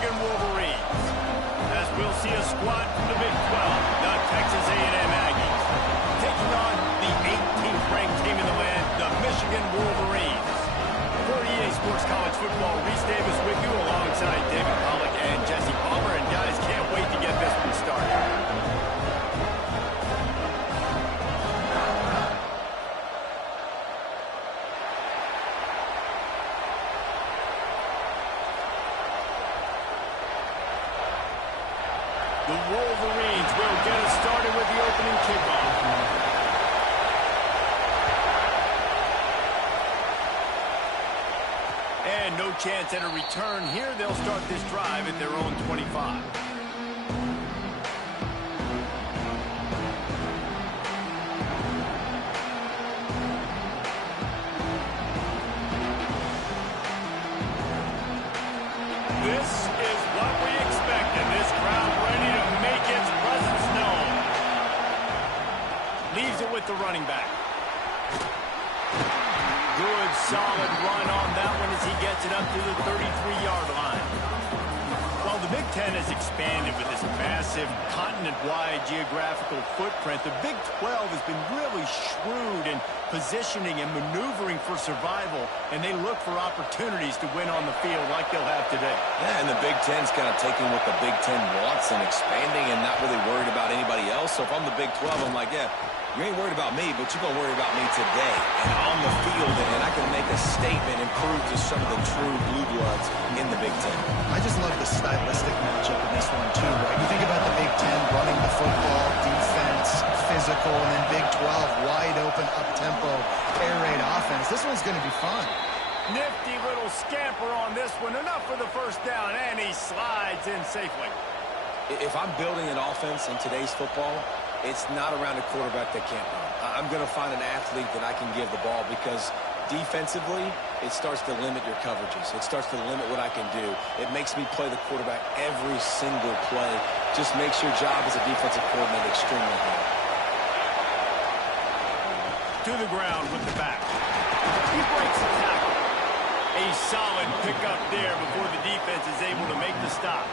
Michigan Wolverines. As we'll see a squad from the Big 12, the Texas A&M Aggies, taking on the 18th ranked team in the land, the Michigan Wolverines. For EA Sports College Football, Reese Davis with you alongside David Pollack and Jesse Palmer. And guys, can't wait to get this one started. The Wolverines will get us started with the opening kickoff. And no chance at a return here. They'll start this drive at their own 25. This is what we expected. This crowd ready to make its presence known. Leaves it with the running back. Good, solid run on that one as he gets it up to the 33-yard line. While the Big Ten has expanded with this massive continent-wide geographical footprint, the Big 12 has been really shrewd in positioning and maneuvering for survival, and they look for opportunities to win on the field like they'll have today. Yeah, and the Big Ten's kind of taking what the Big Ten wants and expanding and not really worried about anybody else. So if I'm the Big 12, I'm like, yeah, you ain't worried about me, but you're going to worry about me today and on the field, and I can make a statement and prove to some of the true blue bloods in the Big Ten. I just love the stylistic matchup in this one, too, right? You think about the Big Ten running the football, defense, physical, and then Big 12, wide open, up-tempo, air raid offense. This one's going to be fun. Nifty little scamper on this one. Enough for the first down, and he slides in safely. If I'm building an offense in today's football, it's not around a quarterback that can't run. I'm going to find an athlete that I can give the ball because defensively, it starts to limit your coverages. It starts to limit what I can do. It makes me play the quarterback every single play. Just makes your job as a defensive coordinator extremely hard. To the ground with the back. He breaks the tackle. A solid pickup there before the defense is able to make the stop.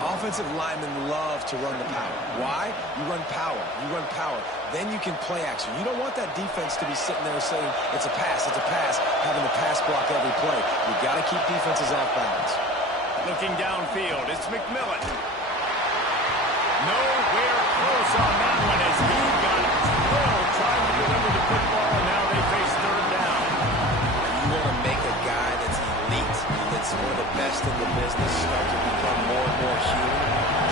Offensive linemen love to run the power. Why? You run power. You run power. Then you can play action. You don't want that defense to be sitting there saying, it's a pass, having the pass block every play. You've got to keep defenses off balance. Looking downfield, it's McMillan. Nowhere close on that one as he got thrilled trying to deliver the football, and now they face third down. You want to make a guy that's elite, that's one of the best in the business, start to become more and more human.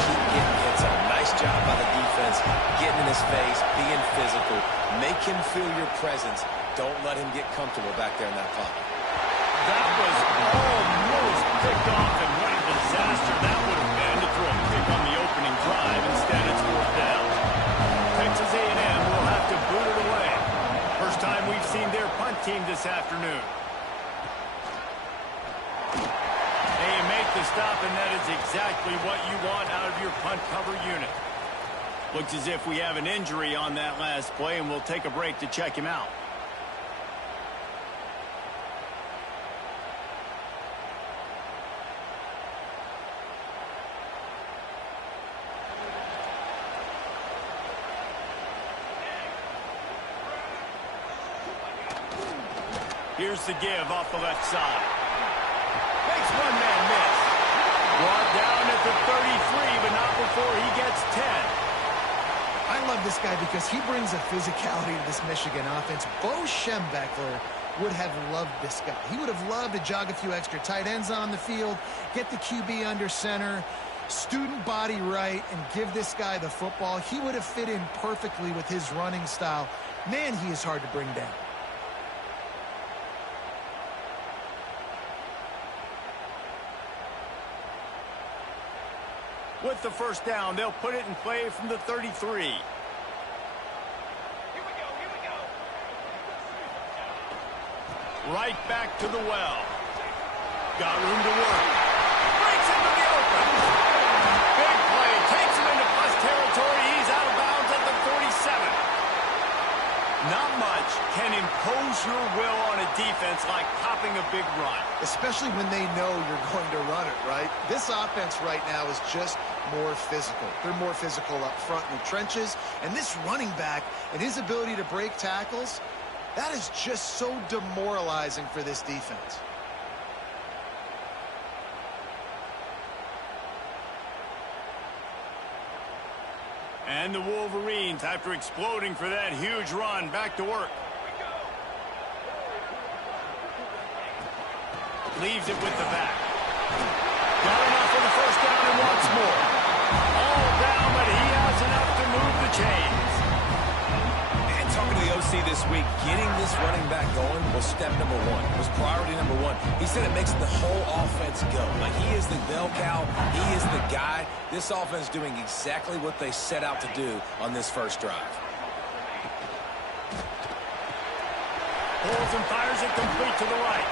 Keep getting hits. A nice job by the defense, getting in his face, being physical. Make him feel your presence. Don't let him get comfortable back there in that pocket. That was almost picked off, and what a disaster that would have been to throw a pick on the opening drive. Instead, it's fourth down. Texas A&M will have to boot it away. First time we've seen their punt team this afternoon. They make the stop, and that is exactly what you want out of your punt cover unit. Looks as if we have an injury on that last play, and we'll take a break to check him out. Here's the give off the left side. Makes one man miss. Brought down at the 33, but not before he gets 10. I love this guy because he brings a physicality to this Michigan offense. Bo Schembechler would have loved this guy. He would have loved to jog a few extra tight ends on the field, get the QB under center, student body right, and give this guy the football. He would have fit in perfectly with his running style. Man, he is hard to bring down. With the first down, they'll put it in play from the 33. Here we go. Right back to the well. Got room to work. Breaks into the open. Big play. Takes him into plus territory. He's out of bounds at the 47. Not much can impose your will on a defense like popping a a big run. Especially when they know you're going to run it, right? This offense right now is just more physical. They're more physical up front in the trenches. And this running back and his ability to break tackles, that is just so demoralizing for this defense. And the Wolverines, after exploding for that huge run, back to work. Leaves it with the back. Got enough for the first down and once more. All down, but he has enough to move the chains. And talking to the OC this week, getting this running back going was step number one, was priority number one. He said it makes the whole offense go. Like, he is the bell cow. He is the guy. This offense doing exactly what they set out to do on this first drive. Pulls and fires it complete to the right.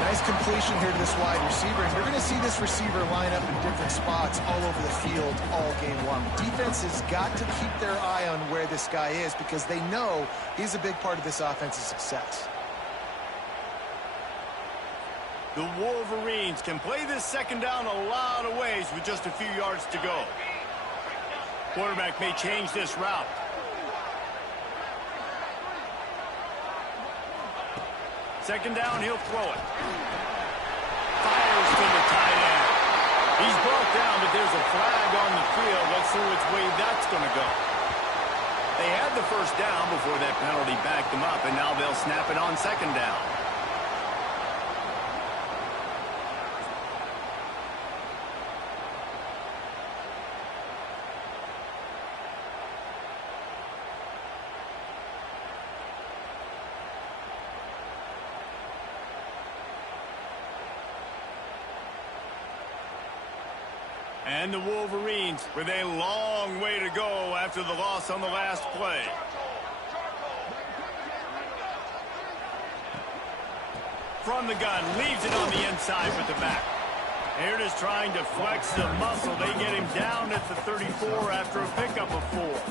Nice completion here to this wide receiver. And you're going to see this receiver line up in different spots all over the field all game long. Defense has got to keep their eye on where this guy is because they know he's a big part of this offense's success. The Wolverines can play this second down a lot of ways with just a few yards to go. Quarterback may change this route. Second down, he'll throw it. Fires to the tight end. He's brought down, but there's a flag on the field. Let's see which way that's going to go. They had the first down before that penalty backed them up, and now they'll snap it on second down. And the Wolverines with a long way to go after the loss on the last play. From the gun, leaves it on the inside with the back. Here it is trying to flex the muscle. They get him down at the 34 after a pickup of 4.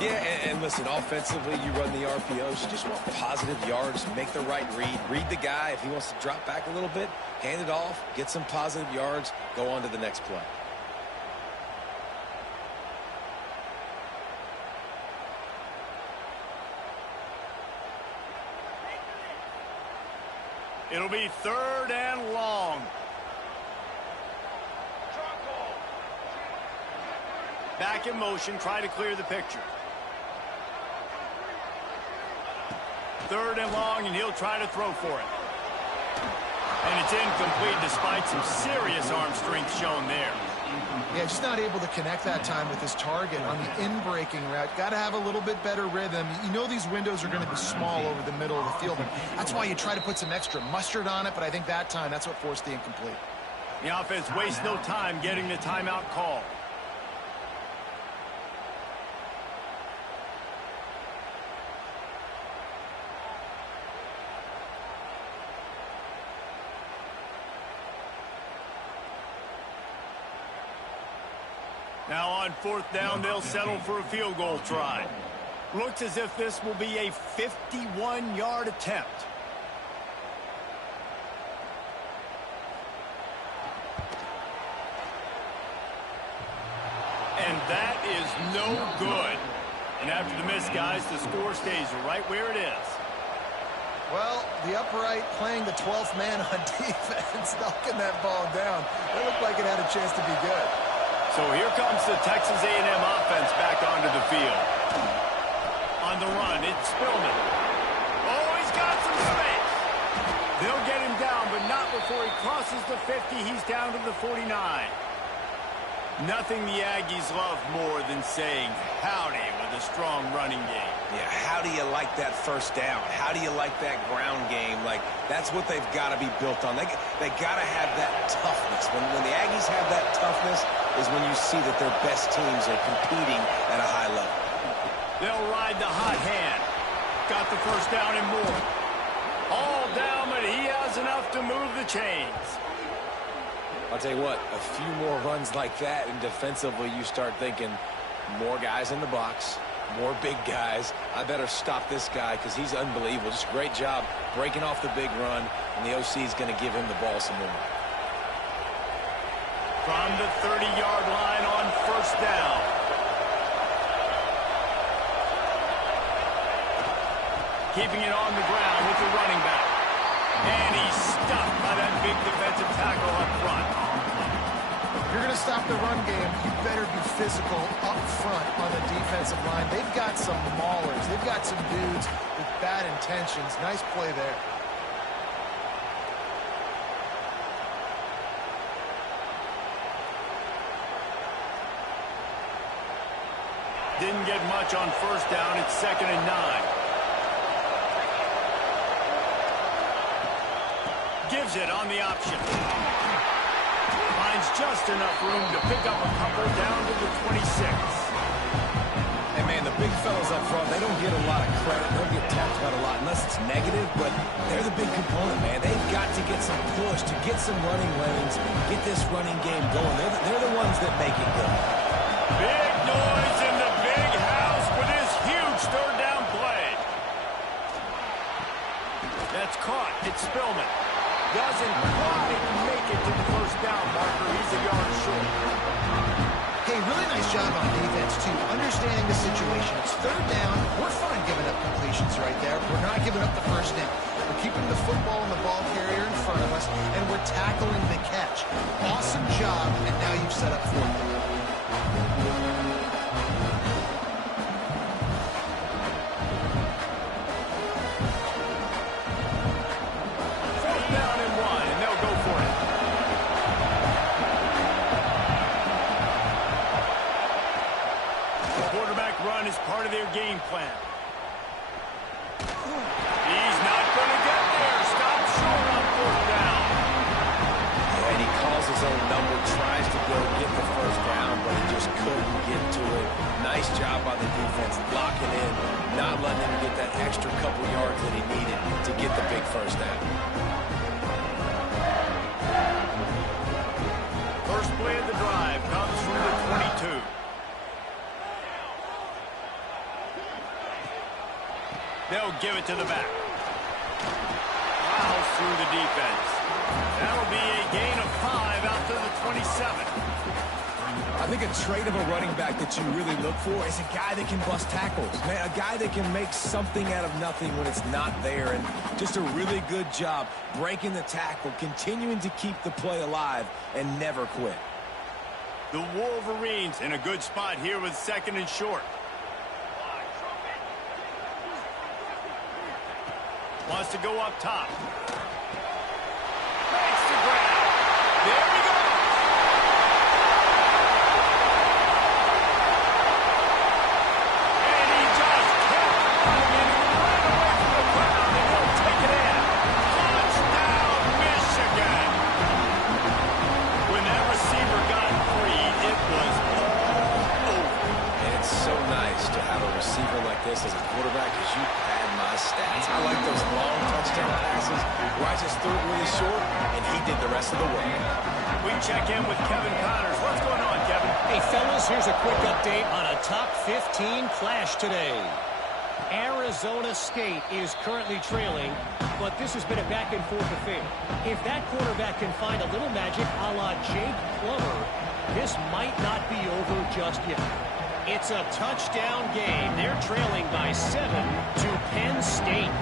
Yeah, and listen, offensively, you run the RPOs. You just want positive yards, make the right read. Read the guy. If he wants to drop back a little bit, hand it off, get some positive yards, go on to the next play. It'll be third and long. Back in motion, try to clear the picture. Third and long, and he'll try to throw for it. And it's incomplete despite some serious arm strength shown there. Yeah, just not able to connect that time with his target on the in-breaking route. Got to have a little bit better rhythm. You know these windows are going to be small over the middle of the field, and that's why you try to put some extra mustard on it, but I think that time, that's what forced the incomplete. The offense wastes no time getting the timeout call. Now on fourth down, they'll settle for a field goal try. Looks as if this will be a 51-yard attempt. And that is no good. And after the miss, guys, the score stays right where it is. Well, the upright playing the 12th man on defense, knocking that ball down. It looked like it had a chance to be good. So here comes the Texas A&m offense back onto the field. On the run, it's Spillman. Oh, he's got some space. They'll get him down, but not before he crosses the 50. He's down to the 49. Nothing the Aggies love more than saying howdy with a strong running game. Yeah, how do you like that first down? How do you like that ground game? Like, that's what they've got to be built on. They got to have that toughness. When the Aggies have that toughness is when you see that their best teams are competing at a high level. They'll ride the hot hand. Got the first down and more. All down, but he has enough to move the chains. I'll tell you what, a few more runs like that, and defensively you start thinking more guys in the box, More big guys. I better stop this guy because he's unbelievable. Just a great job breaking off the big run, and the OC is going to give him the ball some more. From the 30-yard line on first down. Keeping it on the ground with the running back. And he's stuffed by that big defensive tackle up front. If you're going to stop the run game, you better be physical up front on the defensive line. They've got some maulers. They've got some dudes with bad intentions. Nice play there. Didn't get much on first down. It's 2nd and 9. Gives it on the option. Finds just enough room to pick up a couple down to the 26. Hey, man, the big fellas up front, they don't get a lot of credit. They don't get talked about a lot unless it's negative, but they're the big component, man. They've got to get some push, to get some running lanes, get this running game going. They're the ones that make it go. Big noise in the big house with this huge third down play. That's caught. It's Spillman. Doesn't quite make it to the first down marker. He's a yard short. Hey, really nice job on defense, too. Understanding the situation. It's third down. We're fine giving up completions right there. We're not giving up the first down. We're keeping the football and the ball carrier in front of us, and we're tackling the catch. Awesome job, and now you've set up fourth down. Is part of their game plan. He's not going to get there. Stop short on fourth down. And he calls his own number, tries to go get the first down, but he just couldn't get to it. Nice job by the defense, locking in, not letting him get that extra couple yards that he needed to get the big first down. First play of the drive comes from the 22. They'll give it to the back. Plows through the defense. That'll be a gain of 5 out to the 27. I think a trait of a running back that you really look for is a guy that can bust tackles. Man, a guy that can make something out of nothing when it's not there. And just a really good job breaking the tackle, continuing to keep the play alive, and never quit. The Wolverines in a good spot here with 2nd and short. Wants to go up top. Makes the grab. There he goes. And he just kept running and ran away from the ground, and he'll take it in. Touchdown, Michigan. When that receiver got free, it was all over. And it's so nice to have a receiver like this as a quarterback because you had my stats. I like those long touchdown passes where I just threw it really short, and he did the rest of the work. We check in with Kevin Connors. What's going on, Kevin? Hey, fellas, here's a quick update on a top 15 clash today. Arizona State is currently trailing, but this has been a back-and-forth affair. If that quarterback can find a little magic a la Jake Plummer, this might not be over just yet. It's a touchdown game. They're trailing by 7 to Penn State.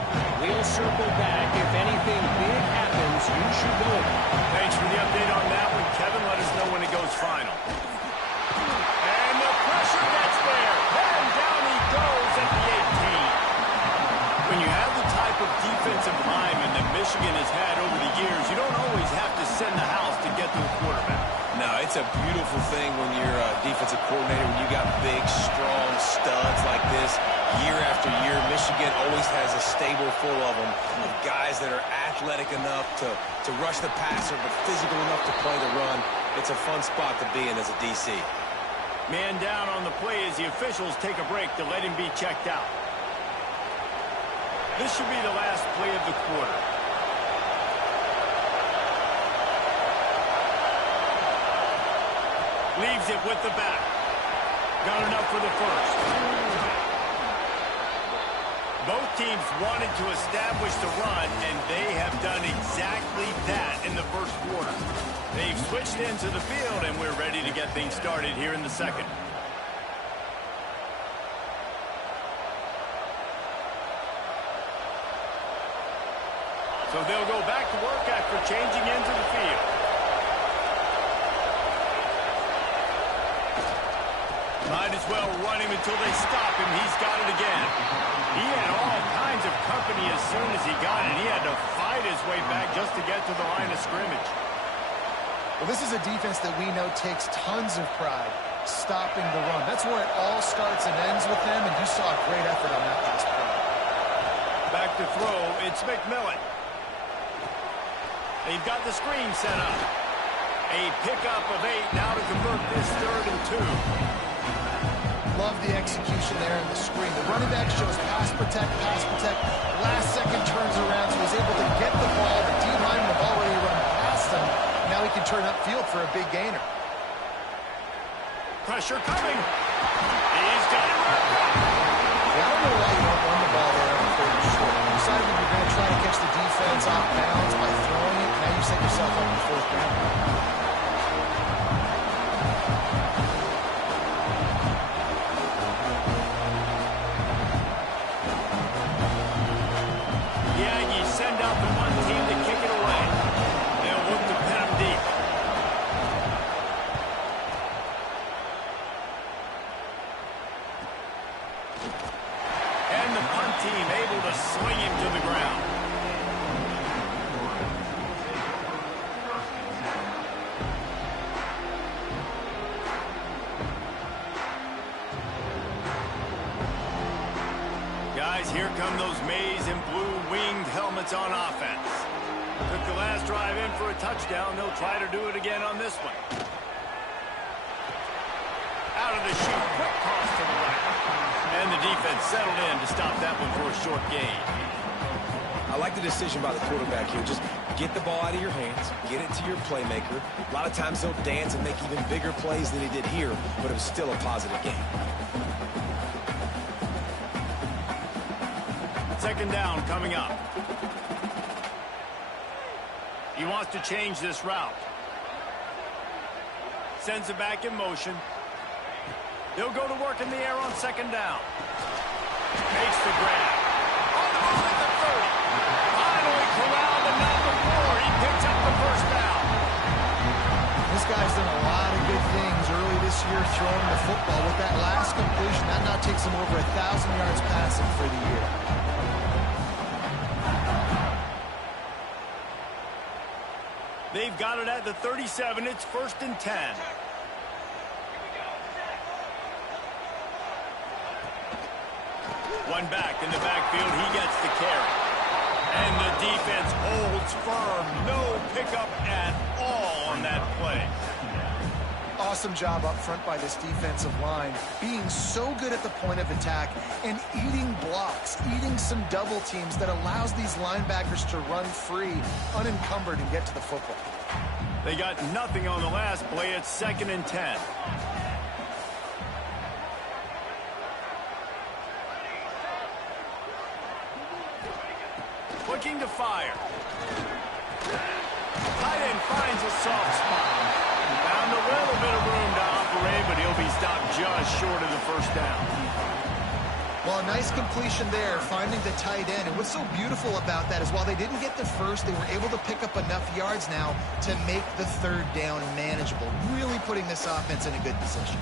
We'll circle back. If anything big happens, you should know it. Thanks for the update on that one, Kevin. Let us know when it goes final. And the pressure gets there. And down he goes at the 18. When you have the type of defensive lineman that Michigan has had over the years, you don't always have to send the house to get to the quarterback. No, it's a beautiful thing when you're a defensive coordinator, when you got big, strong studs like this. Year after year, Michigan always has a stable full of them, of guys that are athletic enough to rush the passer, but physical enough to play the run. It's a fun spot to be in as a DC. Man down on the play as the officials take a break to let him be checked out. This should be the last play of the quarter. Leaves it with the back. Got enough for the first. Both teams wanted to establish the run, and they have done exactly that in the first quarter. They've switched into the field, and we're ready to get things started here in the second. So they'll go back to work after changing into the field. Might as well run him until they stop him. He's got it again. He had all kinds of company as soon as he got it. He had to fight his way back just to get to the line of scrimmage. Well, this is a defense that we know takes tons of pride stopping the run. That's where it all starts and ends with them, and you saw a great effort on that last play. Back to throw, it's McMillan. They've got the screen set up. A pickup of 8 now to convert this 3rd and 2. Love the execution there in the screen. The running back shows pass protect, pass protect. Last second turns around, so he's able to get the ball. The D-linemen have already run past him. Now he can turn upfield for a big gainer. Pressure coming. He's got it wrapped up. Yeah, I don't know why you don't run the ball there on 3rd and short. You decided that you're going to try to catch the defense off bounds by throwing it. Now you set yourself up for 4th down. Send out the one team to kick it away. They'll look to pin him deep. And the punt team able to sling him to the ground. Guys, here come those maize and blue winged helmets on offense. Took the last drive in for a touchdown. They'll try to do it again on this one. Out of the chute, quick toss to the right. And the defense settled in to stop that one for a short gain. I like the decision by the quarterback here. Just get the ball out of your hands, get it to your playmaker. A lot of times he'll dance and make even bigger plays than he did here, but it was still a positive game. 2nd down coming up. He wants to change this route. Sends it back in motion. He'll go to work in the air on 2nd down. Makes the grab. On the move at the 30. Finally corralled and not before. He picks up the 1st down. This guy's done a lot of good things early this year throwing the football. With that last completion, that now takes him over 1,000 yards passing for the year. They've got it at the 37. It's 1st and 10. One back in the backfield. He gets the carry. And the defense holds firm. No pickup at all on that play. Awesome job up front by this defensive line, being so good at the point of attack and eating blocks, eating some double teams that allows these linebackers to run free, unencumbered, and get to the football. They got nothing on the last play. It's 2nd and 10. Looking to fire. Tight end finds a soft spot. Found a little bit of room to operate, but he'll be stopped just short of the 1st down. Well, a nice completion there, finding the tight end. And what's so beautiful about that is while they didn't get the first, they were able to pick up enough yards now to make the 3rd down manageable, really putting this offense in a good position.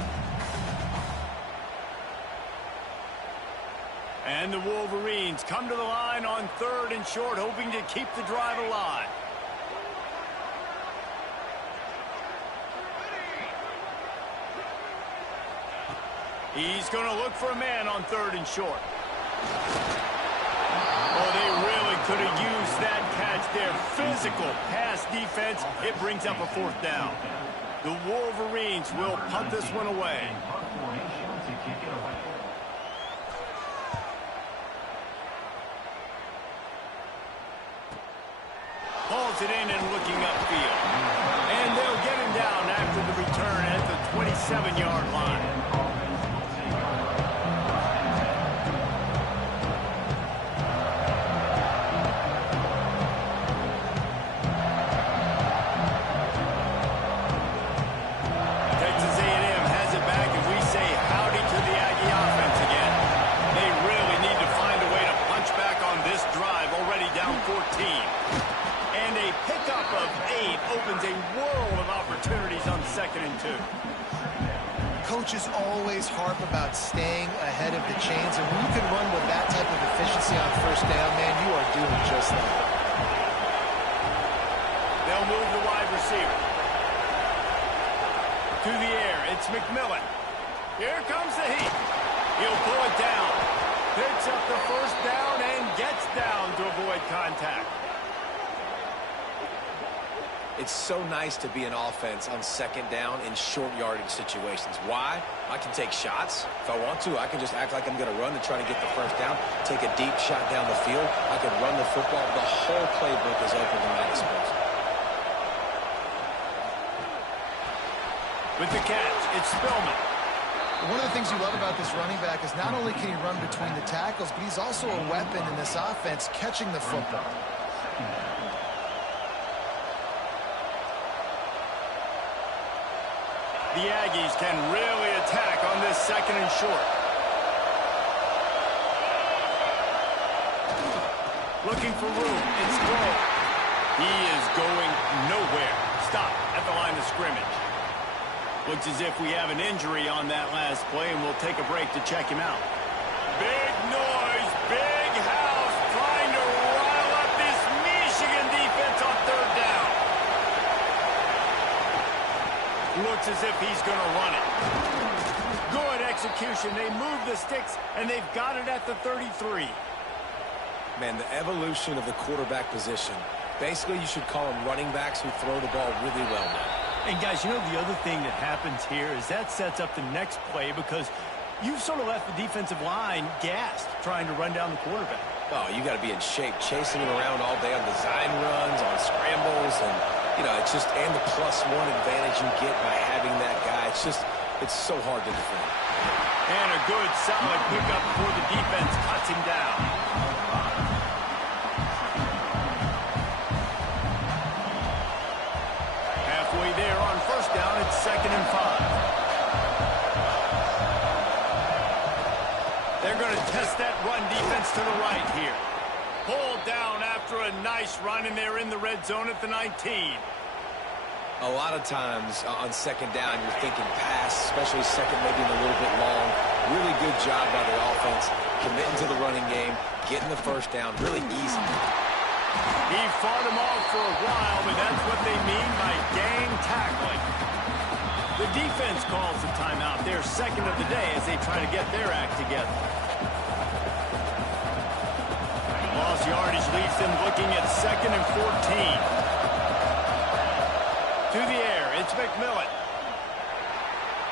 And the Wolverines come to the line on 3rd and short, hoping to keep the drive alive. He's going to look for a man on 3rd and short. Oh, they really could have used that catch there. Physical pass defense. It brings up a 4th down. The Wolverines will punt this one away. Hauls it in and looking upfield. And they'll get him down after the return at the 27-yard line. too. Coaches always harp about staying ahead of the chains, and when you can run with that type of efficiency on first down, man, you are doing just that. They'll move the wide receiver. To the air, it's McMillan. Here comes the heat. He'll pull it down. Picks up the first down and gets down to avoid contact. It's so nice to be an offense on second down in short yardage situations. Why? I can take shots. If I want to, I can just act like I'm going to run to try to get the first down, take a deep shot down the field. I can run the football. The whole playbook is open to my disposal. With the catch, it's Spillman. One of the things you love about this running back is not only can he run between the tackles, but he's also a weapon in this offense catching the football. The Aggies can really attack on this second and short. Looking for room. It's Glow. He is going nowhere. Stop at the line of scrimmage. Looks as if we have an injury on that last play, and we'll take a break to check him out. Big noise, big house, trying to rile up this Michigan defense on third down. Looks as if he's going to run it. Good execution. They move the sticks, and they've got it at the 33. Man, the evolution of the quarterback position. Basically, you should call them running backs who throw the ball really well now. And guys, you know the other thing that happens here is that sets up the next play because you've sort of left the defensive line gassed trying to run down the quarterback. Oh, you got to be in shape, chasing him around all day on design runs, on scrambles, and, you know, it's just, and the +1 advantage you get by having that guy. It's so hard to defend. And a good, solid pickup before the defense cuts him down. Halfway there on first down, it's 2nd and 5. They're going to test that run defense to the right here. Pulled down after a nice run, and they're in the red zone at the 19. A lot of times on second down, you're thinking pass, especially second, maybe a little bit long. Really good job by the offense, committing to the running game, getting the first down, really easy. He fought him off for a while, but that's what they mean by gang tackling. The defense calls the timeout, their second of the day, as they try to get their act together. Lost yardage leaves them looking at 2nd and 14. To the air, it's McMillan.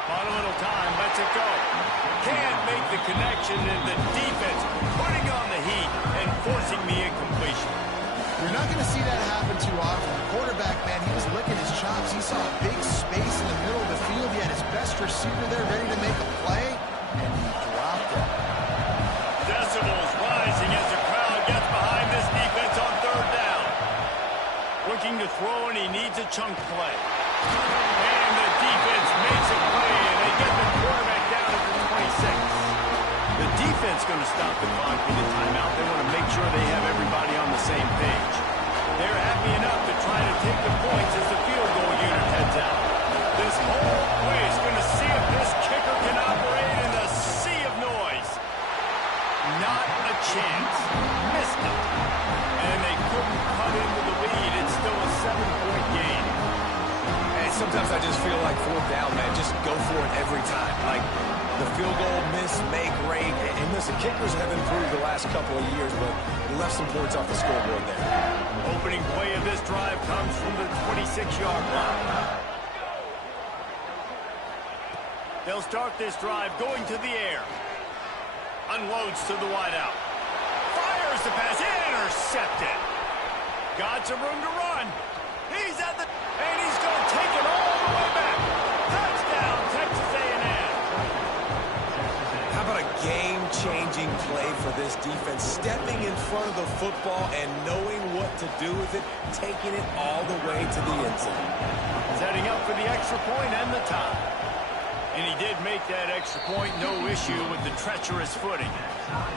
On a little time, lets it go. Can't make the connection, and the defense putting on the heat and forcing the incompletion. You're not going to see that happen too often. The quarterback, man, he was licking his chops. He saw a big space in the middle of the field. He had his best receiver there ready to make a play, and he dropped it. Decibels rising as the crowd gets behind this defense on third down. Looking to throw, and he needs a chunk play. And the defense makes a play, and they get the quarterback down at the 26. The defense going to stop the clock with the timeout. They want to make sure they have everybody on the same page. They're happy enough to try to take the points as the field goal unit heads out. This whole play is going to see if this kicker can operate in the sea of noise. Not a chance. Missed it. And they couldn't cut into the lead. It's still a 7-point game. And sometimes I just feel like fourth down, man, just go for it every time. Like the field goal, miss, make, rate. And listen, kickers have improved the last couple of years, but you left some points off the scoreboard there. Opening play of this drive comes from the 26-yard line. They'll start this drive going to the air. Unloads to the wideout. Fires the pass. Intercepted. Got some room to run. He's at the... And he's going to take it all the way back. Touchdown, Texas A&m. How about a game-changing play for this defense? Stepping in front of the football and knowing what to do with it, taking it all the way to the end zone. Setting up for the extra point and the tie. And he did make that extra point, no issue with the treacherous footing.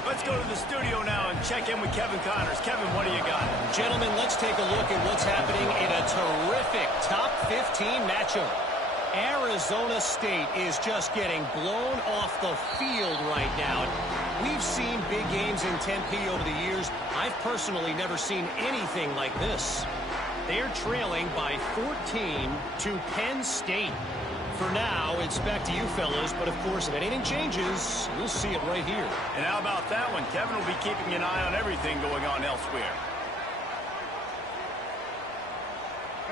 Let's go to the studio now and check in with Kevin Connors. Kevin, what do you got? Gentlemen, let's take a look at what's happening in a terrific top 15 matchup. Arizona State is just getting blown off the field right now. We've seen big games in Tempe over the years. I've personally never seen anything like this. They're trailing by 14 to Penn State. For now, it's back to you fellas, but of course, if anything changes, you'll see it right here. And how about that one? Kevin will be keeping an eye on everything going on elsewhere.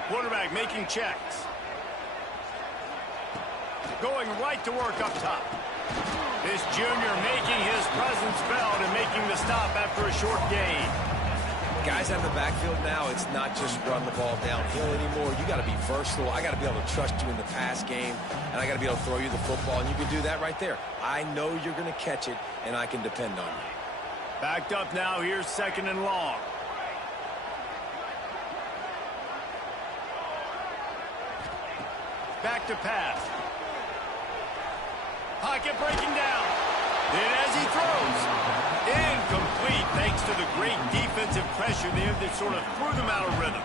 Quarterback making checks. Going right to work up top. This junior making his presence felt and making the stop after a short gain. Guys out of the backfield now, it's not just run the ball downhill anymore. You got to be versatile. I got to be able to trust you in the pass game, and I got to be able to throw you the football, and you can do that right there. I know you're going to catch it, and I can depend on you. Backed up now. Here's 2nd and long. Back to pass. Pocket breaking down. Then as he throws, incomplete thanks to the great defensive pressure there that sort of threw them out of rhythm.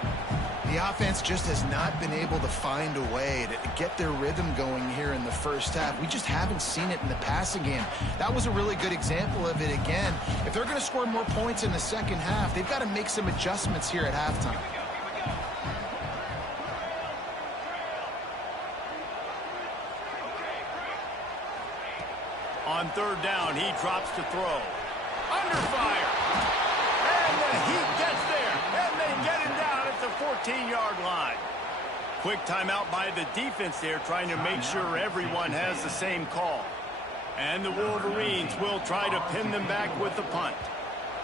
The offense just has not been able to find a way to get their rhythm going here in the first half. We just haven't seen it in the passing game. That was a really good example of it again. If they're going to score more points in the second half, they've got to make some adjustments here at halftime. On 3rd down, he drops to throw. Under fire. And the Heat gets there. And they get him down at the 14-yard line. Quick timeout by the defense there, trying to make sure everyone has the same call. And the Wolverines will try to pin them back with the punt.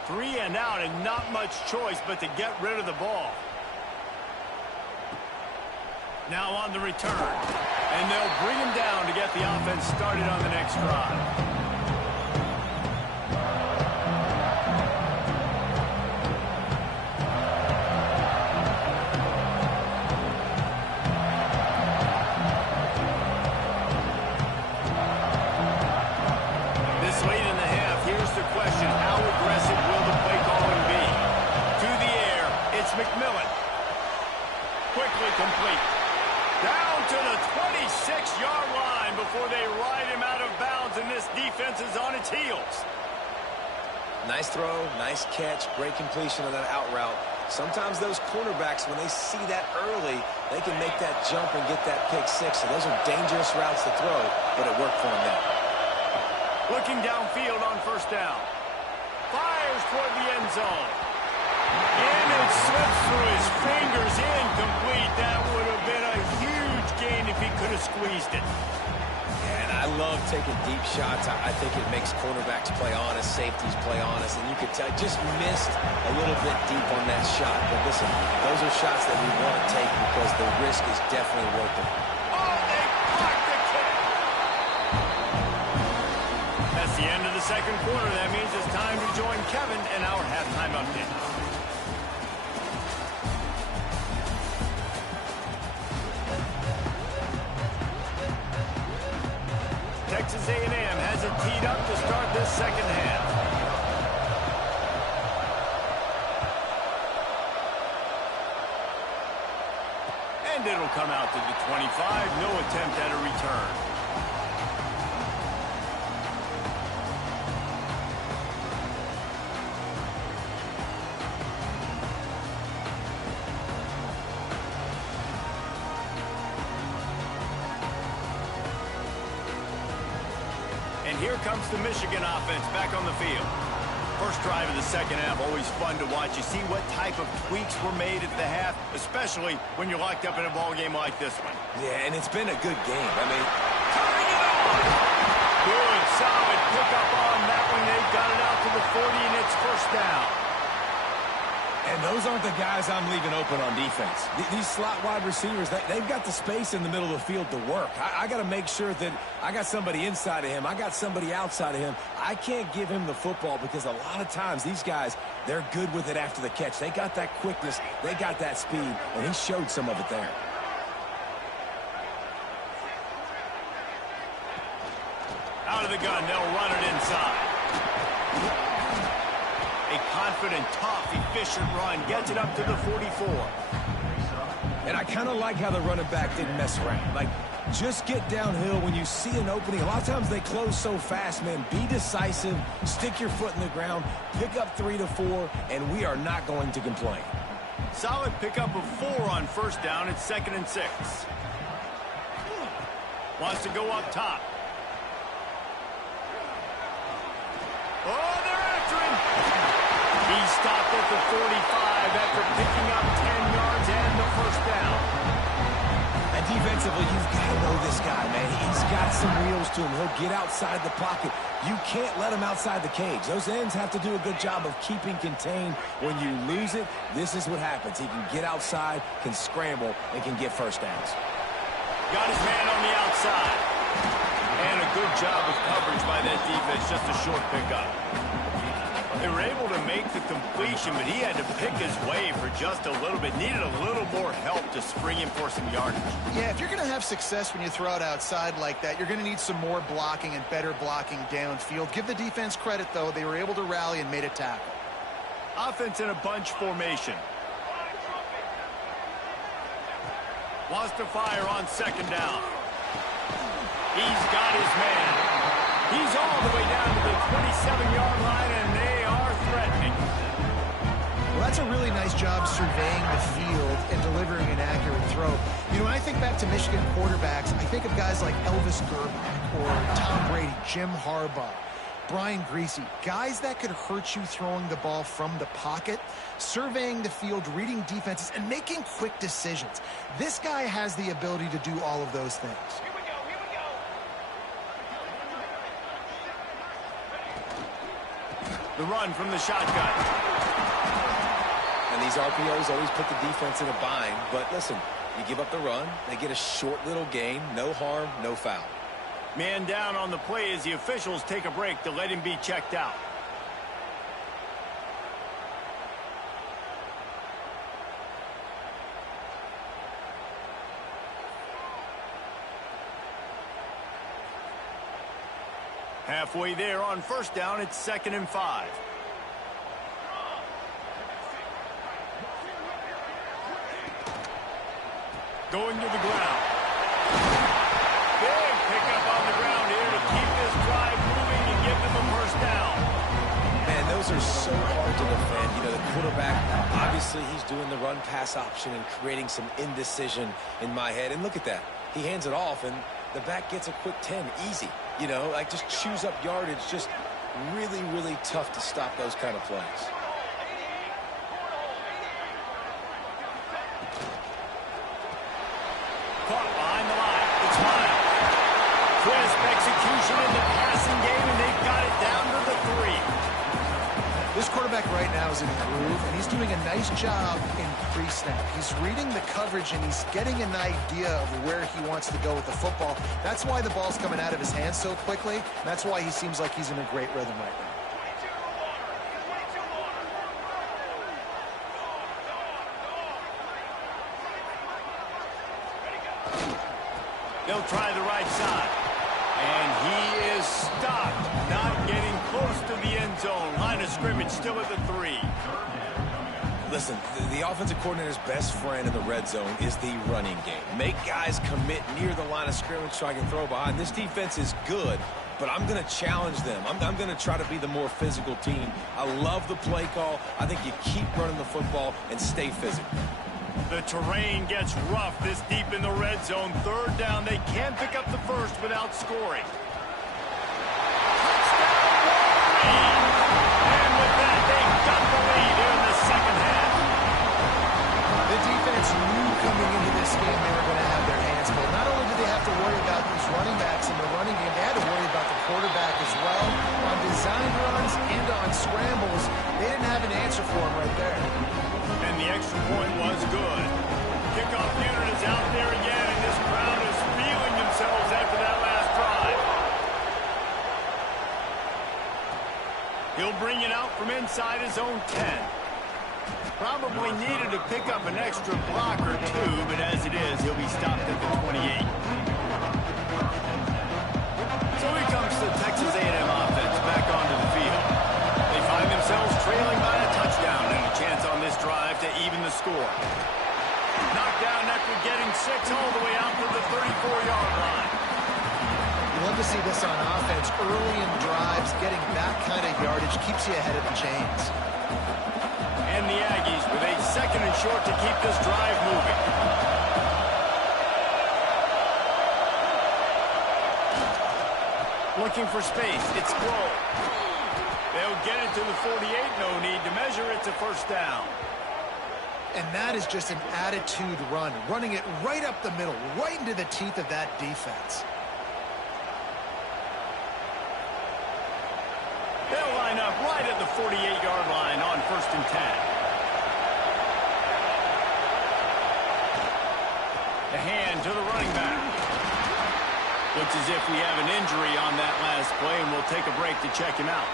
3 and out, and not much choice but to get rid of the ball. Now on the return. And they'll bring him down to get the offense started on the next drive. This late in the half, here's the question. How aggressive will the play calling be? To the air, it's McMillan. Quickly complete. Down to the 26-yard line before they ride him out of bounds, and this defense is on its heels. Nice throw, nice catch, great completion of that out route. Sometimes those cornerbacks, when they see that early, they can make that jump and get that pick six. So those are dangerous routes to throw, but it worked for him there. Looking downfield on 1st down. Fires toward the end zone. And it slips through his fingers, incomplete. That would have been a huge gain if he could have squeezed it. And I love taking deep shots. I think it makes cornerbacks play honest, safeties play honest. And you could tell, just missed a little bit deep on that shot. But listen, those are shots that we want to take because the risk is definitely worth it. Oh, they blocked the kick. That's the end of the 2nd quarter. That means it's time to join Kevin in our halftime update. Texas A&M has it teed up to start this 2nd half. And it'll come out to the 25. No attempt at a return. And here comes the Michigan offense back on the field. First drive of the 2nd half, always fun to watch. You see what type of tweaks were made at the half, especially when you're locked up in a ball game like this one. Yeah, and it's been a good game. I mean, turning it on. Good, solid pickup on that one. They've got it out to the 40, and it's 1st down. And those aren't the guys I'm leaving open on defense. These slot wide receivers, they've got the space in the middle of the field to work. I got to make sure that I got somebody inside of him. I got somebody outside of him. I can't give him the football because a lot of times these guys, they're good with it after the catch. They got that quickness. They got that speed, and he showed some of it there. Out of the gun, they'll run it inside. A confident, tough, efficient run gets it up to the 44. And I kind of like how the running back didn't mess around. Like, just get downhill when you see an opening. A lot of times they close so fast, man. Be decisive, stick your foot in the ground, pick up 3 to 4, and we are not going to complain. Solid pickup of 4 on first down. It's 2nd and 6. Wants to go up top. Oh, they're after him. He stopped at the 45 after picking up 10 yards and the first down. And defensively, you've got to know this guy, man. He's got some wheels to him. He'll get outside the pocket. You can't let him outside the cage. Those ends have to do a good job of keeping contained. When you lose it, this is what happens. He can get outside, can scramble, and can get first downs. Got his man on the outside. And a good job of coverage by that defense. Just a short pickup. They were able to make the completion, but he had to pick his way for just a little bit. Needed a little more help to spring him for some yardage. Yeah, if you're going to have success when you throw it outside like that, you're going to need some more blocking and better blocking downfield. Give the defense credit, though. They were able to rally and made a tackle. Offense in a bunch formation. Wants to fire on 2nd down. He's got his man. He's all the way down to the 27-yard line, and they are threatening. Well, that's a really nice job surveying the field and delivering an accurate throw. You know, when I think back to Michigan quarterbacks, I think of guys like Elvis Grbac or Tom Brady, Jim Harbaugh, Brian Griese, guys that could hurt you throwing the ball from the pocket, surveying the field, reading defenses, and making quick decisions. This guy has the ability to do all of those things. The run from the shotgun. And these RPOs always put the defense in a bind. But listen, you give up the run, they get a short little gain, no harm, no foul. Man down on the play as the officials take a break to let him be checked out. Halfway there on first down, it's 2nd and 5. Going to the ground. Big pickup on the ground here to keep this drive moving and give them a first down. Man, those are so hard to defend. You know, the quarterback, obviously he's doing the run-pass option and creating some indecision in my head. And look at that. He hands it off, and the back gets a quick 10, easy. You know, like just chews up yardage. Just really, really tough to stop those kind of plays. Caught behind the line. It's Miles. Crisp execution in the passing game, and they've got it down to the 3. This quarterback right now is in a groove, and he's doing a nice job in pre-snap. He's reading the coverage, and he's getting an idea of where he wants to go with the football. That's why the ball's coming out of his hands so quickly. That's why he seems like he's in a great rhythm right now. They'll try the right side. And he is stopped. Not getting close to the end zone. Line of scrimmage still at the 3. Listen, the offensive coordinator's best friend in the red zone is the running game. Make guys commit near the line of scrimmage so I can throw behind. This defense is good, but I'm going to challenge them. I'm going to try to be the more physical team. I love the play call. I think you keep running the football and stay physical. The terrain gets rough this deep in the red zone. 3rd down. They can't pick up the first without scoring. Touchdown, and with that, they got the lead here in the second half. The defense knew coming into this game they were going to have their hands full. Not only did they have to worry about these running backs in the running game, they had to worry about the quarterback as well. On design runs and on scrambles, they didn't have an answer for him right there. And the extra point was good. Kickoff unit is out there again, and this crowd is feeling themselves after that last drive. He'll bring it out from inside his own 10. Probably needed to pick up an extra block or 2, but as it is, he'll be stopped at the 28. So here comes the Texas A&M offense back onto the field. They find themselves trailing by a touchdown and a chance on this drive to even the score. Knocked down at 34-yard line. You love to see this on offense. Early in drives, getting that kind of yardage keeps you ahead of the chains. And the Aggies with a 2nd and short to keep this drive moving. Looking for space. It's Grohl. They'll get it to the 48. No need to measure. It's a first down. And that is just an attitude run, running it right up the middle, right into the teeth of that defense. They'll line up right at the 48-yard line on 1st and 10. The hand to the running back. Looks as if we have an injury on that last play, and we'll take a break to check him out.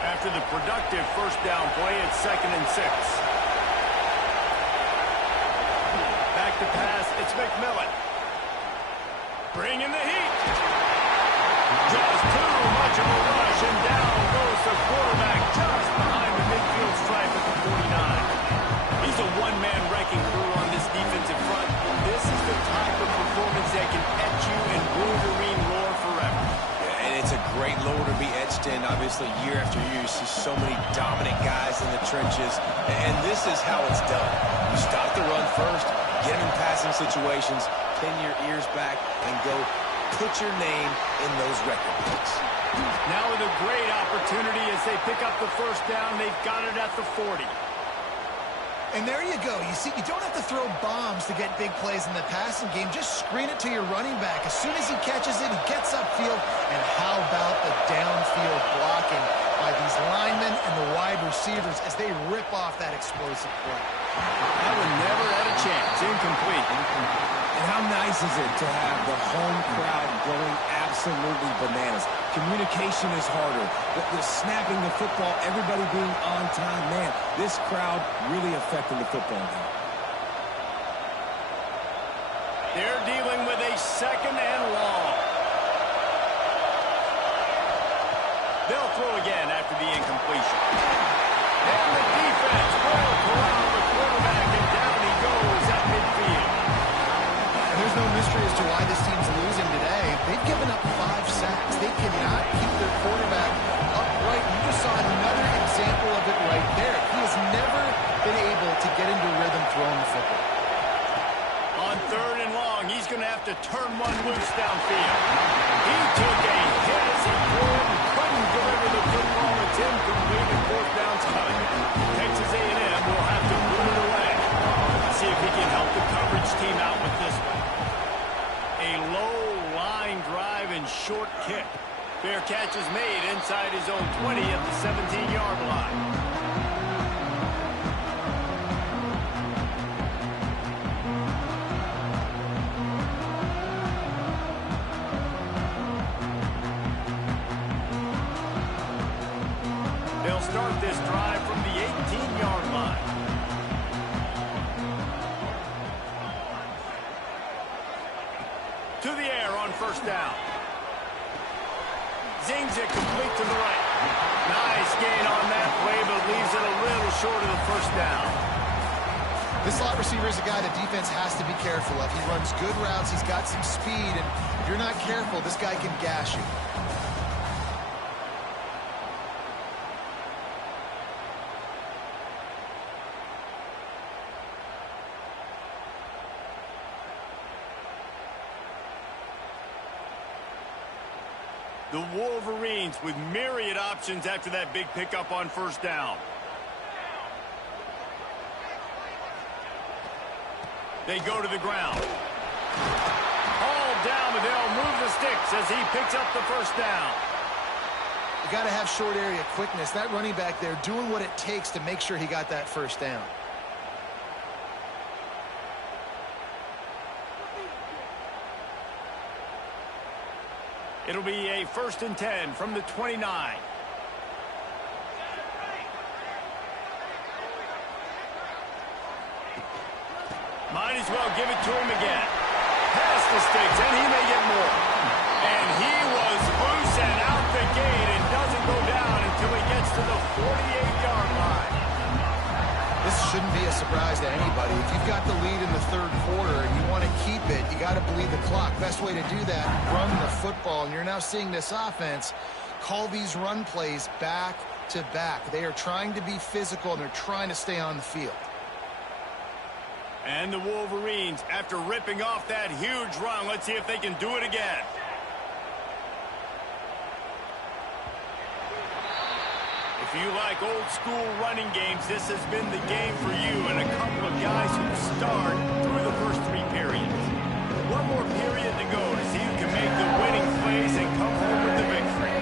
After the productive first down play, it's 2nd and 6. Back to pass, it's McMillan. Bringing the heat. Just too much of a rush, and down goes the quarterback just behind the midfield stripe at the 49. He's a one-man wrecking crew on this defensive front. This is the type of performance that can etch you in Wolverine lore forever. Yeah, and it's a great lore to be etched in. Obviously, year after year, you see so many dominant guys in the trenches, and this is how it's done. You stop the run first, get them in passing situations, pin your ears back, and go put your name in those record books. Now with a great opportunity as they pick up the first down, they've got it at the 40. And there you go. You see, you don't have to throw bombs to get big plays in the passing game. Just screen it to your running back. As soon as he catches it, he gets upfield. And how about the downfield blocking by these linemen and the wide receivers as they rip off that explosive play? That one never had a chance. Incomplete. And how nice is it to have the home crowd going absolutely bananas? Communication is harder. The snapping the football, everybody being on time. Man, this crowd really affecting the football game. They're dealing with a 2nd and long. They'll throw again after the incompletion. And the defense will corral the quarterback, and down he goes at midfield. And there's no mystery as to why this team's losing today. They've given up 5 sacks. They cannot keep their quarterback upright. You just saw another example of it right there. He has never been able to get into rhythm throwing the football. On 3rd and long, he's going to have to turn one loose downfield. He took a hit as he pulled and couldn't deliver the football. It's incomplete, and 4th down's coming. Texas A&M will have to put it away. See if he can help the coverage team out with this one. A low line drive and short kick. Fair catch is made inside his own 20 at the 17-yard line. They'll start this drive from the 18-yard line. To the air on 1st down. Zings it complete to the right. Nice gain on that play, but leaves it a little short of the 1st down. This slot receiver is a guy the defense has to be careful of. He runs good routes. He's got some speed, and if you're not careful, this guy can gash you. The Wolverines with myriad options after that big pickup on 1st down. They go to the ground. All down, but they'll move the sticks as he picks up the 1st down. You got to have short area quickness. That running back there doing what it takes to make sure he got that 1st down. It'll be a 1st and 10 from the 29. Might as well give it to him again. Past the sticks, and he may get more. And he was loose and out the gate and doesn't go down until he gets to the 48-yard line. This shouldn't be a surprise to anybody. If you've got the lead in the third quarter and you want to keep it, you got to bleed the clock. Best way to do that, run the football. And you're now seeing this offense call these run plays back to back. They are trying to be physical, and they're trying to stay on the field. And the Wolverines, after ripping off that huge run, let's see if they can do it again. If you like old school running games, this has been the game for you, and a couple of guys who start through the first 3 periods. One more period to go to see who can make the winning plays and come home with the victory.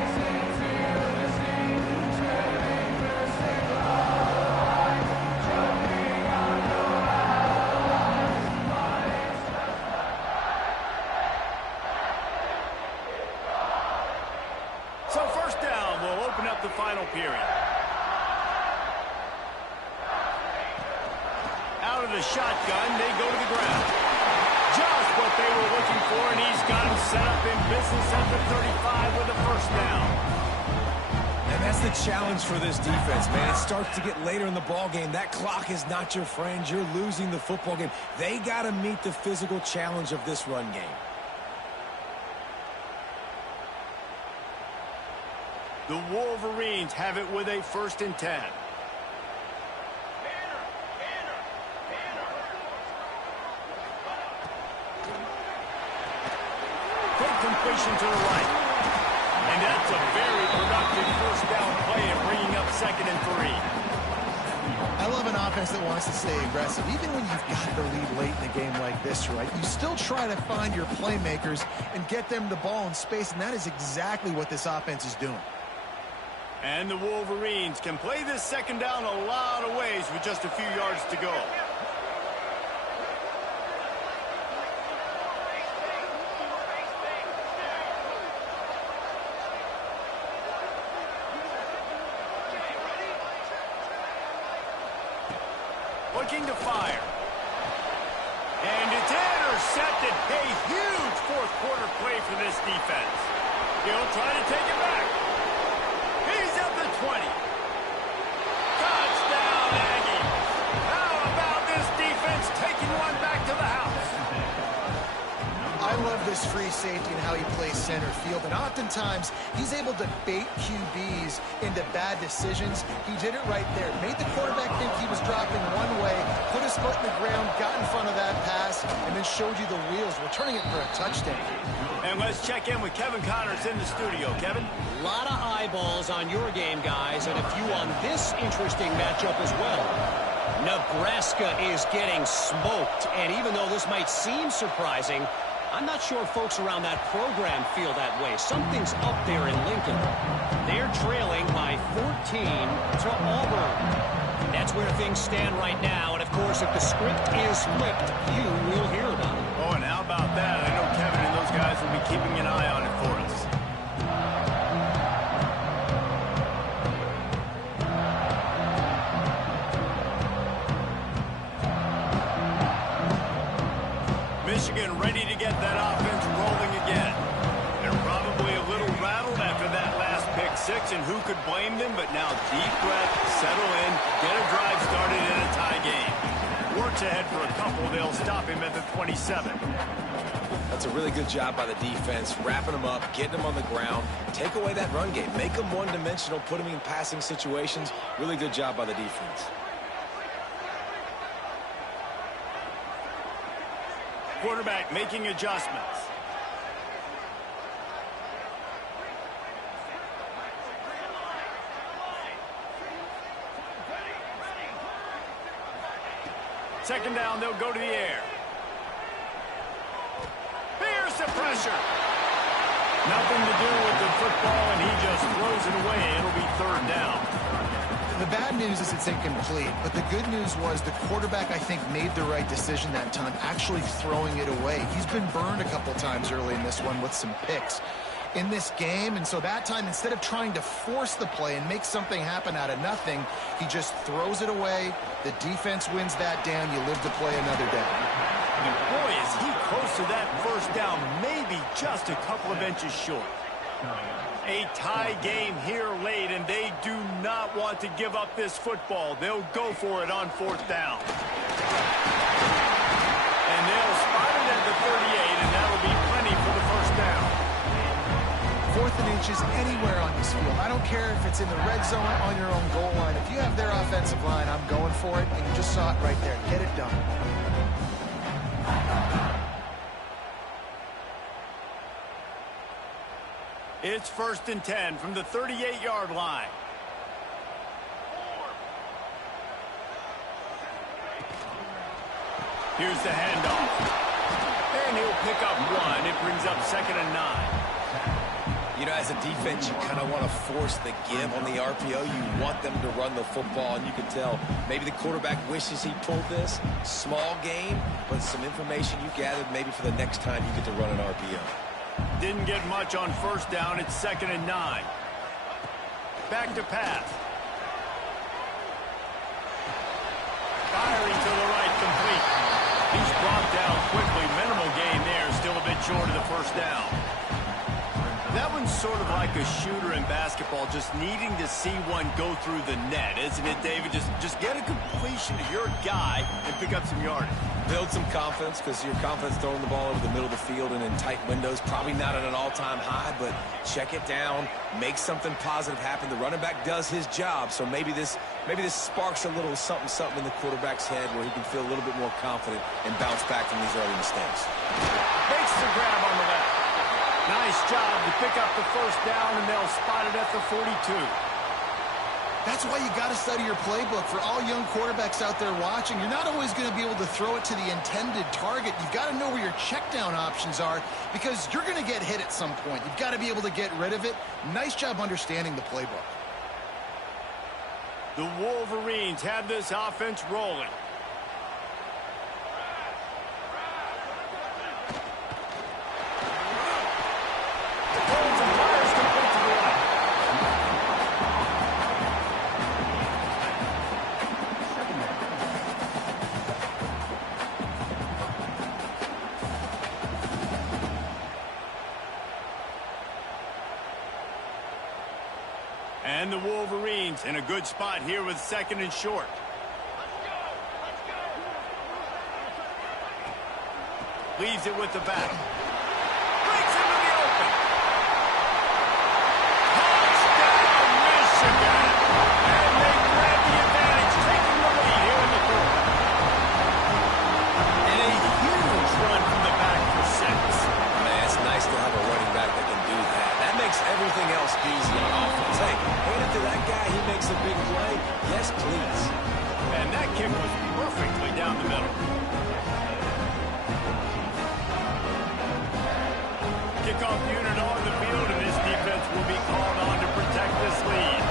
So first down will open up the final period. Out of the shotgun, they go to the ground. Just what they were looking for, and he's got him set up in business at the 35 with a first down. And that's the challenge for this defense, man. It starts to get later in the ball game. That clock is not your friend. You're losing the football game. They got to meet the physical challenge of this run game. The Wolverines have it with a 1st and 10. Quick completion to the right. And that's a very productive first down play and bringing up 2nd and 3. I love an offense that wants to stay aggressive. Even when you've got the lead late in a game like this, right, you still try to find your playmakers and get them the ball in space, and that is exactly what this offense is doing. And the Wolverines can play this 2nd down a lot of ways with just a few yards to go. Looking to fire. And it's intercepted. A huge 4th quarter play for this defense. He'll try to take it back. He's at the 20. Touchdown, Aggie. How about this defense taking one back to the house? I love this free safety and how he plays center field. And oftentimes, he's able to bait QBs into bad decisions. He did it right there. Made the quarterback think he was dropping one way, put his foot in the ground, got in front of that pass, and then showed you the wheels, returning it for a touchdown. And let's check in with Kevin Connors in the studio. Kevin? A lot of eyeballs on your game, guys, and a few on this interesting matchup as well. Nebraska is getting smoked, and even though this might seem surprising, I'm not sure folks around that program feel that way. Something's up there in Lincoln. They're trailing by 14 to Auburn. That's where things stand right now, and of course, if the script is flipped, you will hear about it. Oh, and how about that? I know Kevin and those guys will be keeping an eye on it for us. Michigan ready to get that offense rolling again. They're probably a little rattled after that last pick 6, and who could blame them? But now deep breath, settle in, get a drive started in a tie game. Works ahead for a couple. They'll stop him at the 27. That's a really good job by the defense, wrapping them up, getting them on the ground, take away that run game, make them one-dimensional, put them in passing situations. Really good job by the defense. Quarterback making adjustments. Second down, they'll go to the air. Here's the pressure. Nothing to do with the football, and he just throws it away. It'll be 3rd down. The bad news is it's incomplete, but the good news was the quarterback, I think, made the right decision that time, actually throwing it away. He's been burned a couple times early in this one with some picks in this game, and so that time, instead of trying to force the play and make something happen out of nothing, he just throws it away. The defense wins that down. You live to play another down. And boy, is he close to that first down, maybe just a couple of inches short. A tie game here late, and they do not want to give up this football. They'll go for it on 4th down. And they'll spot it at the 38, and that'll be plenty for the 1st down. 4th and inches anywhere on this field. I don't care if it's in the red zone on your own goal line. If you have their offensive line, I'm going for it, and you just saw it right there. Get it done. It's 1st and 10 from the 38-yard line. Here's the handoff. And he'll pick up 1. It brings up 2nd and 9. You know, as a defense, you kind of want to force the give on the RPO. You want them to run the football, and you can tell maybe the quarterback wishes he pulled this. Small game, but some information you gathered maybe for the next time you get to run an RPO. Didn't get much on 1st down. It's 2nd and 9. Back to pass. Firing to the right, complete. He's brought down quickly. Minimal gain there. Still a bit short of the 1st down. That one's sort of like a shooter in basketball, just needing to see one go through the net, isn't it, David? Just get a completion to your guy and pick up some yardage. Build some confidence, because your confidence throwing the ball over the middle of the field and in tight windows, probably not at an all-time high, but check it down, make something positive happen. The running back does his job, so maybe this sparks a little something in the quarterback's head where he can feel a little bit more confident and bounce back from these early mistakes. Makes the grab on the left. Nice job to pick up the 1st down, and they'll spot it at the 42. That's why you got to study your playbook. For all young quarterbacks out there watching, you're not always going to be able to throw it to the intended target. You've got to know where your check down options are, because you're going to get hit at some point. You've got to be able to get rid of it. Nice job understanding the playbook. The Wolverines have this offense rolling. And the Wolverines in a good spot here with 2nd and short. Leaves it with the back. Breaks into the open. Touchdown, Michigan. And they grab the advantage, taking the lead here in the 4th. And a huge run from the back for 6. Man, it's nice to have a running back that can do that. That makes everything else easy on offense. Hey, hand it to that guy, he makes a big play. Yes, please. And that kick was perfectly down the middle. Kickoff unit on the field, and this defense will be called on to protect this lead.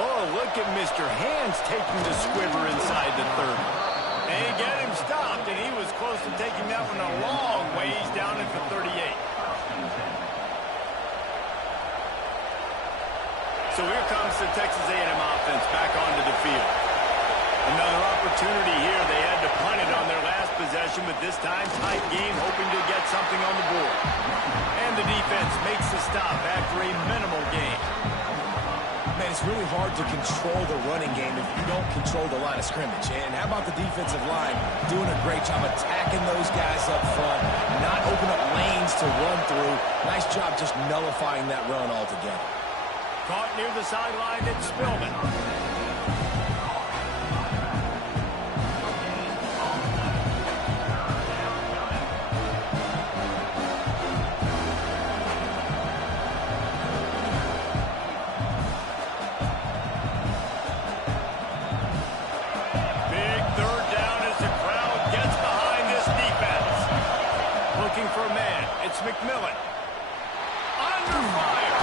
Oh, look at Mr. Hands taking the squiver inside the 30. And get him stopped, and he was close to taking that one a long ways down at the 38. So here comes the Texas A&M offense back onto the field. Another opportunity here. They had to punt it on their last possession, but this time tight game, hoping to get something on the board. And the defense makes the stop after a minimal gain. Man, it's really hard to control the running game if you don't control the line of scrimmage. And how about the defensive line doing a great job attacking those guys up front, not open up lanes to run through. Nice job just nullifying that run altogether. Caught near the sideline, it's Spillman. Big 3rd down as the crowd gets behind this defense. Looking for a man, it's McMillan. Under fire.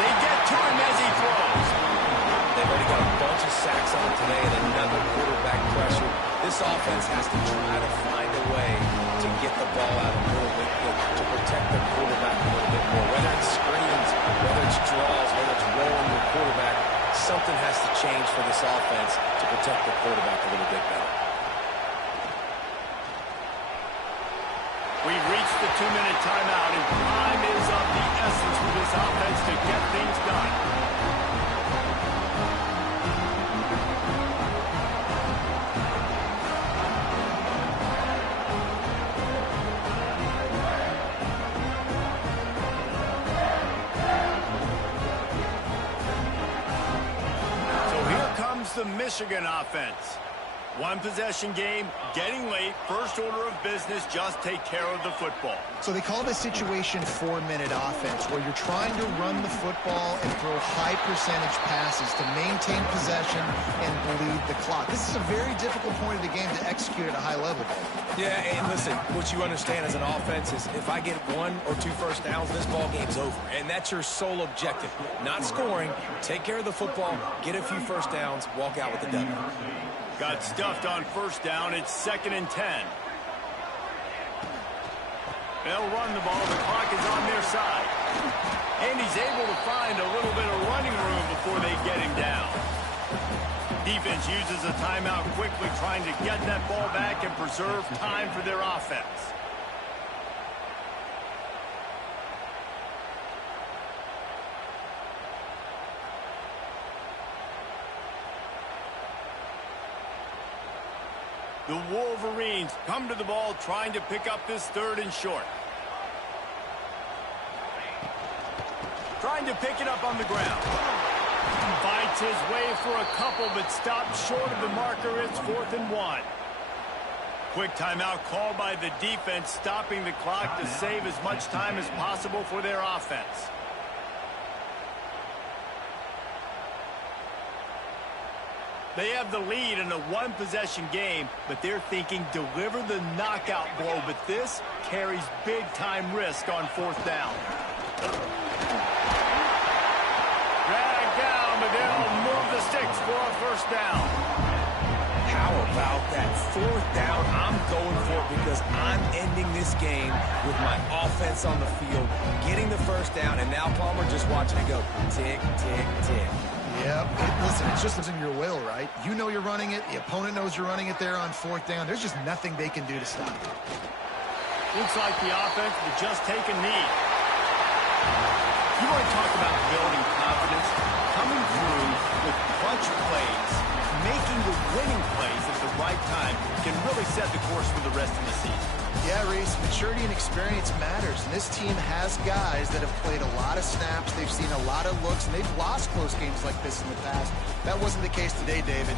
They get to him as he throws. They've already got a bunch of sacks on today and another quarterback pressure. This offense has to try to find a way to get the ball out a little bit, to protect the quarterback a little bit more. Whether it's screens, whether it's draws, whether it's rolling the quarterback, something Something has to change for this offense to protect the quarterback a little bit better. We've reached the 2-minute timeout, and time is of the essence for this offense to get things done. The Michigan offense. One possession game, getting late, first order of business, just take care of the football. So they call this situation 4-minute offense, where you're trying to run the football and throw high percentage passes to maintain possession and bleed the clock. This is a very difficult point of the game to execute at a high level. Yeah, and listen, what you understand as an offense is if I get 1 or 2 first downs, this ball game's over. And that's your sole objective. Not scoring, take care of the football, get a few first downs, walk out with the W. Got stuffed on first down. It's 2nd and 10. They'll run the ball. The clock is on their side. And he's able to find a little bit of running room before they get him down. Defense uses a timeout quickly, trying to get that ball back and preserve time for their offense. The Wolverines come to the ball, trying to pick up this 3rd and short. Trying to pick it up on the ground. Fights his way for a couple, but stops short of the marker. It's 4th and 1. Quick timeout called by the defense, stopping the clock to save as much time as possible for their offense. They have the lead in a 1-possession game, but they're thinking deliver the knockout blow, but this carries big-time risk on 4th down. Drag down, but they'll move the sticks for a first down. How about that 4th down? I'm going for it because I'm ending this game with my offense on the field, getting the first down, and now Palmer just watching it go tick, tick, tick. Yep. Listen, it's just in your will, right? You know you're running it. The opponent knows you're running it there on 4th down. There's just nothing they can do to stop it. Looks like the offense will just take a knee. You want to talk about building confidence? Coming through with clutch plays, making the winning plays at the right time can really set the course for the rest of the season. Yeah, Reese, maturity and experience matters, and this team has guys that have played a lot of snaps, they've seen a lot of looks, and they've lost close games like this in the past. That wasn't the case today, David.